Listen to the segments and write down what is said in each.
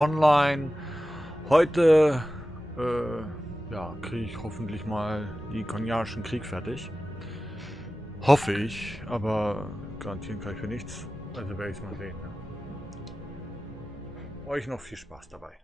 Online. Heute ja, kriege ich hoffentlich mal die Koreanischen Krieg fertig. Hoffe ich, aber garantieren kann ich für nichts. Also werde ich es mal sehen. Ne? Euch noch viel Spaß dabei.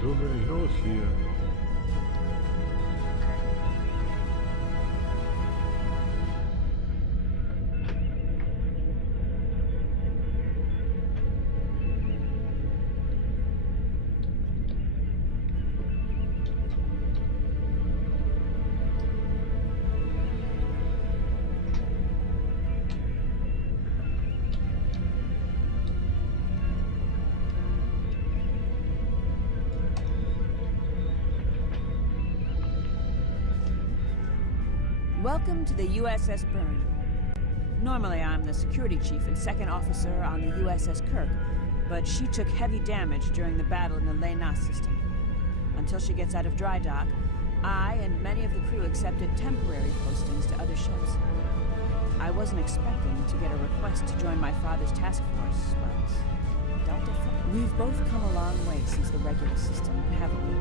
So bin ich los hier. Welcome to the USS Byrne. Normally I'm the security chief and second officer on the USS Kirk, but she took heavy damage during the battle in the Lena system. Until she gets out of dry dock, I and many of the crew accepted temporary postings to other ships. I wasn't expecting to get a request to join my father's task force, but Delta we've both come a long way since the regular system, haven't we?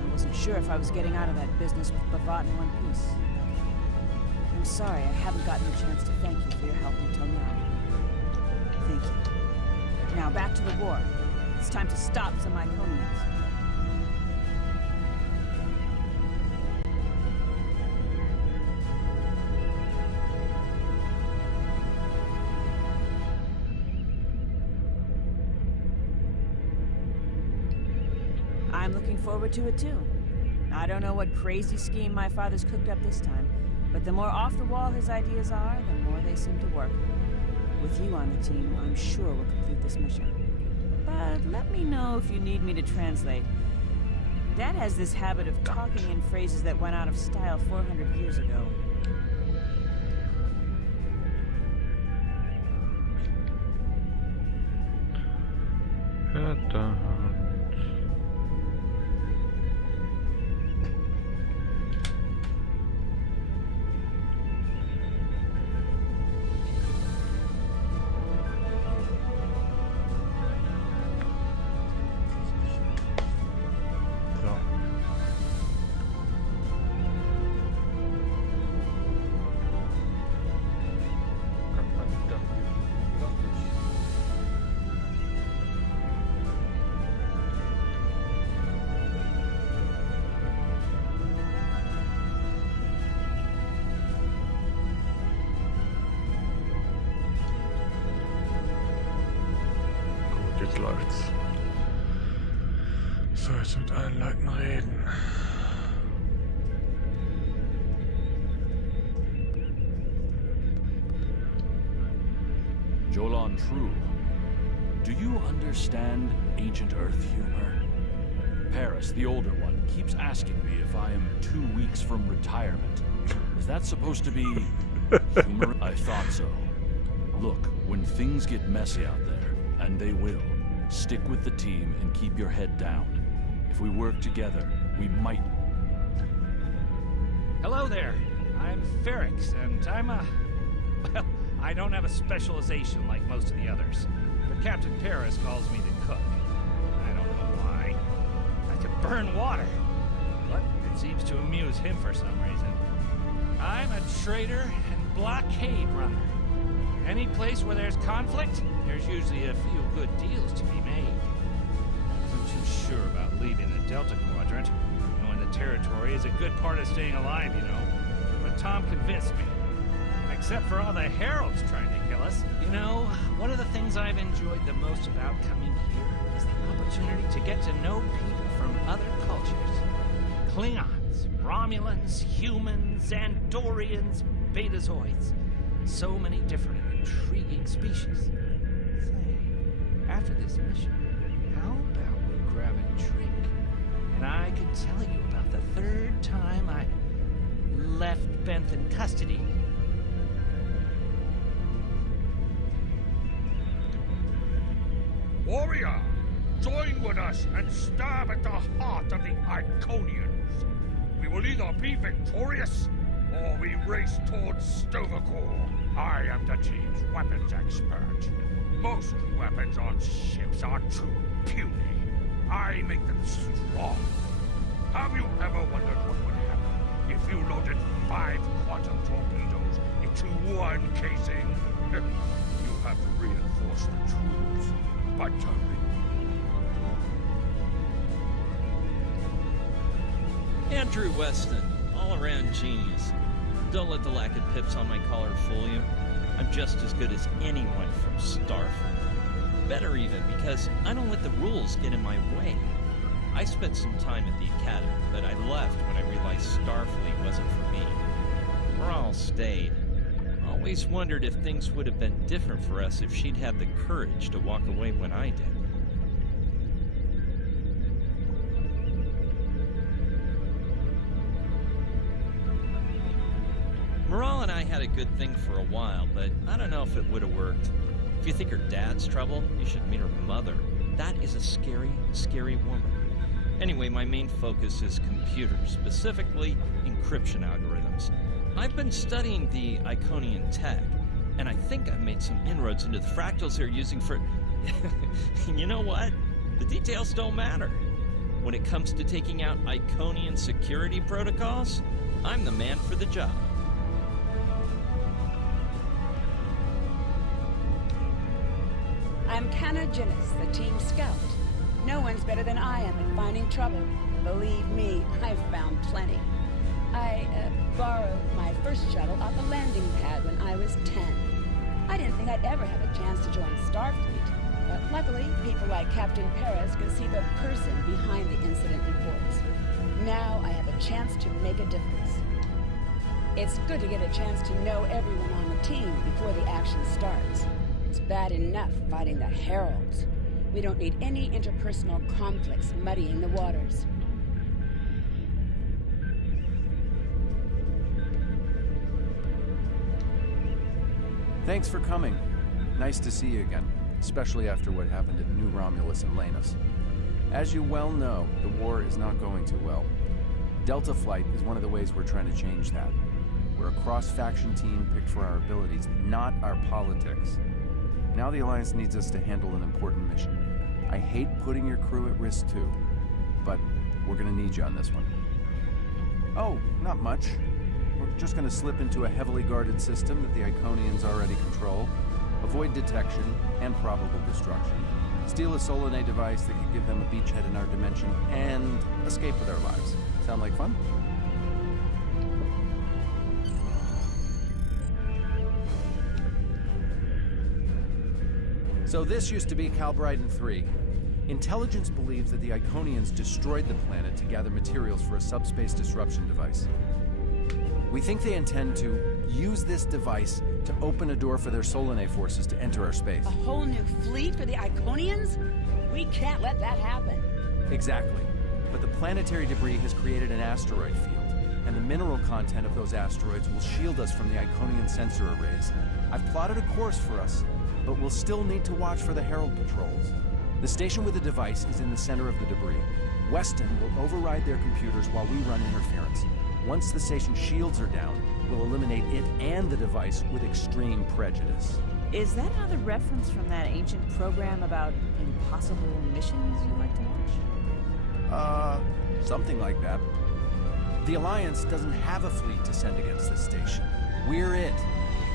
I wasn't sure if I was getting out of that business with Bavat in one piece. I'm sorry I haven't gotten a chance to thank you for your help until now. Thank you. Now back to the war. It's time to stop some Iconians. I'm looking forward to it too. I don't know what crazy scheme my father's cooked up this time, but the more off-the-wall his ideas are, the more they seem to work. With you on the team, I'm sure we'll complete this mission. But let me know if you need me to translate. Dad has this habit of talking in phrases that went out of style 400 years ago. Jetzt läuft's. So, jetzt mit allen Leuten reden. Jolan True, do you understand ancient Earth humor? Paris, the older one, keeps asking me if I am 2 weeks from retirement. Is that supposed to be humor? I thought so. Look, when things get messy out there, and they will, stick with the team and keep your head down. If we work together, we might... Hello there. I'm Ferrix, and I'm a... Well, I don't have a specialization like most of the others. But Captain Paris calls me the cook. I don't know why. I could burn water. But Seems to amuse him for some reason. I'm a trader and blockade runner. Any place where there's conflict, there's usually a few good deals to be made. Wasn't too sure about leaving the Delta Quadrant. Knowing the territory is a good part of staying alive, you know. But Tom convinced me. Except for all the heralds trying to kill us. You know, one of the things I've enjoyed the most about coming here is the opportunity to get to know people from other cultures. Klingons, Romulans, humans, Andorians, Betazoids. So many different and intriguing species. Say, after this mission, how about we grab a drink? And I can tell you about the third time I left Beth in custody. Warrior, join with us and stab at the heart of the Iconians. We will either be victorious, or we race towards Stovacor. I am the team's weapons expert. Most weapons on ships are too puny. I make them strong. Have you ever wondered what would happen if you loaded 5 quantum torpedoes into one casing? You have to reinforce the tubes. But Andrew Weston, all-around genius. Don't let the lack of pips on my collar fool you. I'm just as good as anyone from Starfleet. Better even, because I don't let the rules get in my way. I spent some time at the Academy, but I left when I realized Starfleet wasn't for me. Morale stayed. Always wondered if things would have been different for us if she'd had the courage to walk away when I did. Morale and I had a good thing for a while, but I don't know if it would have worked. If you think her dad's trouble, you should meet her mother. That is a scary, scary woman. Anyway, my main focus is computers, specifically encryption algorithms. I've been studying the Iconian tech, and I think I've made some inroads into the fractals they're using for... You know what? The details don't matter. When it comes to taking out Iconian security protocols, I'm the man for the job. I'm Canna Ginnis, the team scout. No one's better than I am at finding trouble. Believe me, I've found plenty. I borrowed my first shuttle off a landing pad when I was 10. I didn't think I'd ever have a chance to join Starfleet, but luckily, people like Captain Paris can see the person behind the incident reports. Now I have a chance to make a difference. It's good to get a chance to know everyone on the team before the action starts. It's bad enough fighting the Heralds. We don't need any interpersonal conflicts muddying the waters. Thanks for coming. Nice to see you again, especially after what happened at New Romulus and Lanus. As you well know, the war is not going too well. Delta Flight is one of the ways we're trying to change that. We're a cross-faction team picked for our abilities, not our politics. Now the Alliance needs us to handle an important mission. I hate putting your crew at risk too, but we're gonna need you on this one. Oh, not much. We're just gonna slip into a heavily guarded system that the Iconians already control, avoid detection and probable destruction, steal a Solanae device that could give them a beachhead in our dimension, and escape with our lives. Sound like fun? So this used to be Calbriden 3. Intelligence believes that the Iconians destroyed the planet to gather materials for a subspace disruption device. We think they intend to use this device to open a door for their Solanae forces to enter our space. A whole new fleet for the Iconians? We can't let that happen. Exactly. But the planetary debris has created an asteroid field, and the mineral content of those asteroids will shield us from the Iconian sensor arrays. I've plotted a course for us, but we'll still need to watch for the Herald patrols. The station with the device is in the center of the debris. Weston will override their computers while we run interference. Once the station's shields are down, we'll eliminate it and the device with extreme prejudice. Is that another reference from that ancient program about impossible missions you like to watch? Something like that. The Alliance doesn't have a fleet to send against this station. We're it.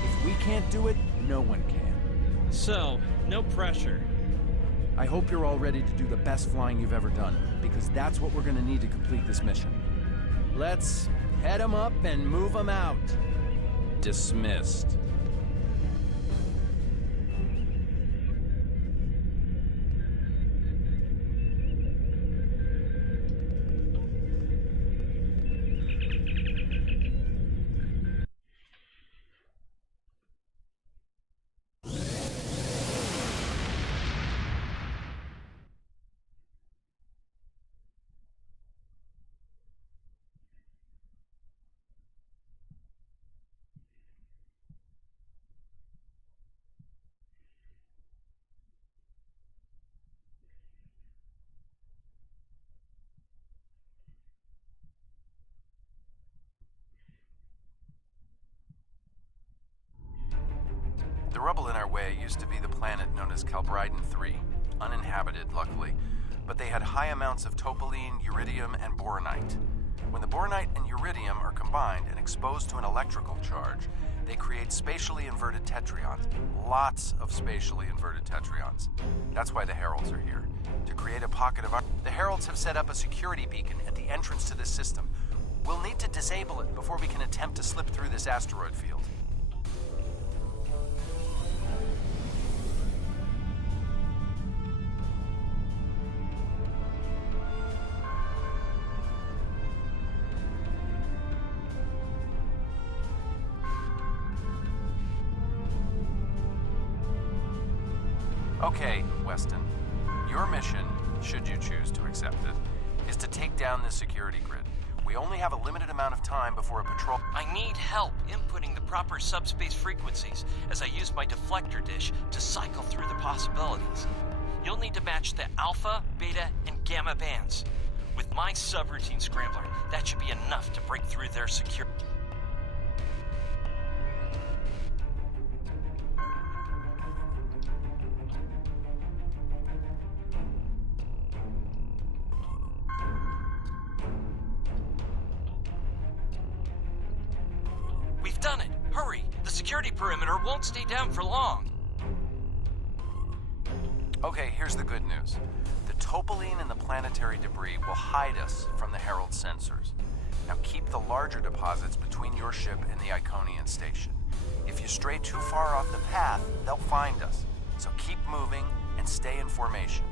If we can't do it, no one can. So, no pressure. I hope you're all ready to do the best flying you've ever done, because that's what we're gonna need to complete this mission. Let's head 'em up and move 'em out. Dismissed. The rubble in our way used to be the planet known as Calbryden 3, uninhabited, luckily, but they had high amounts of topoline, uridium, and boronite. When the boronite and uridium are combined and exposed to an electrical charge, they create spatially inverted tetraons. Lots of spatially inverted tetraons. That's why the Heralds are here, to create a pocket of... The Heralds have set up a security beacon at the entrance to this system. We'll need to disable it before we can attempt to slip through this asteroid field. Okay, Weston. Your mission, should you choose to accept it, is to take down this security grid. We only have a limited amount of time before a patrol... I need help inputting the proper subspace frequencies as I use my deflector dish to cycle through the possibilities. You'll need to match the alpha, beta, and gamma bands. With my subroutine scrambler, that should be enough to break through their security. We've done it! Hurry! The security perimeter won't stay down for long! Okay, here's the good news. The topoline and the planetary debris will hide us from the Herald sensors. Now keep the larger deposits between your ship and the Iconian station. If you stray too far off the path, they'll find us. So keep moving and stay in formation.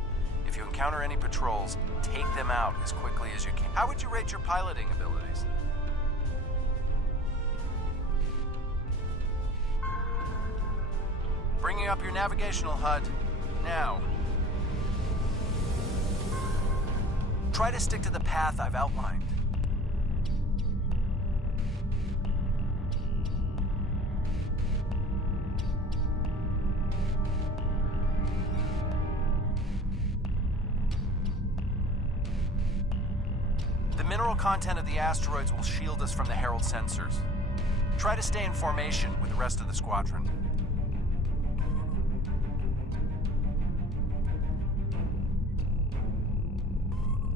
If you encounter any patrols, take them out as quickly as you can. How would you rate your piloting abilities? Bringing up your navigational HUD. Now. Try to stick to the path I've outlined. The mineral content of the asteroids will shield us from the Herald sensors. Try to stay in formation with the rest of the squadron.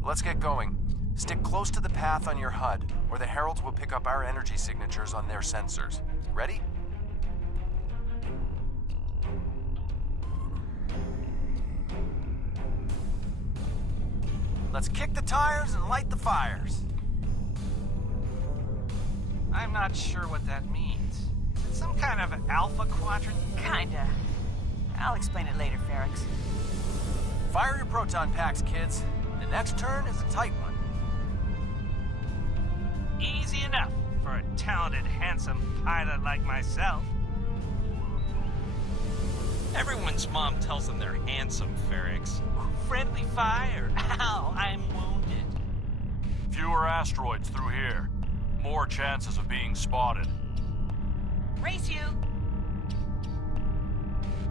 Let's get going. Stick close to the path on your HUD, or the Heralds will pick up our energy signatures on their sensors. Ready? Let's kick the tires and light the fires. I'm not sure what that means. Is it some kind of alpha quadrant? Kinda. I'll explain it later, Ferrix. Fire your proton packs, kids. The next turn is a tight one. Easy enough for a talented, handsome pilot like myself. Everyone's mom tells them they're handsome, Ferrix. Friendly fire. Ow, I'm wounded. Fewer asteroids through here. More chances of being spotted. Race you!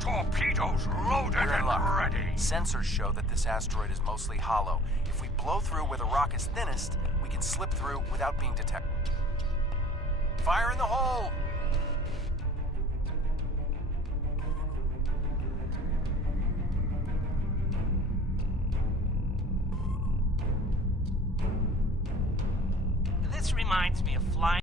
Torpedoes loaded We're in and luck. ready. Sensors show that this asteroid is mostly hollow. If we blow through where the rock is thinnest, we can slip through without being detected. Fire in the hole! This reminds reminds me of flying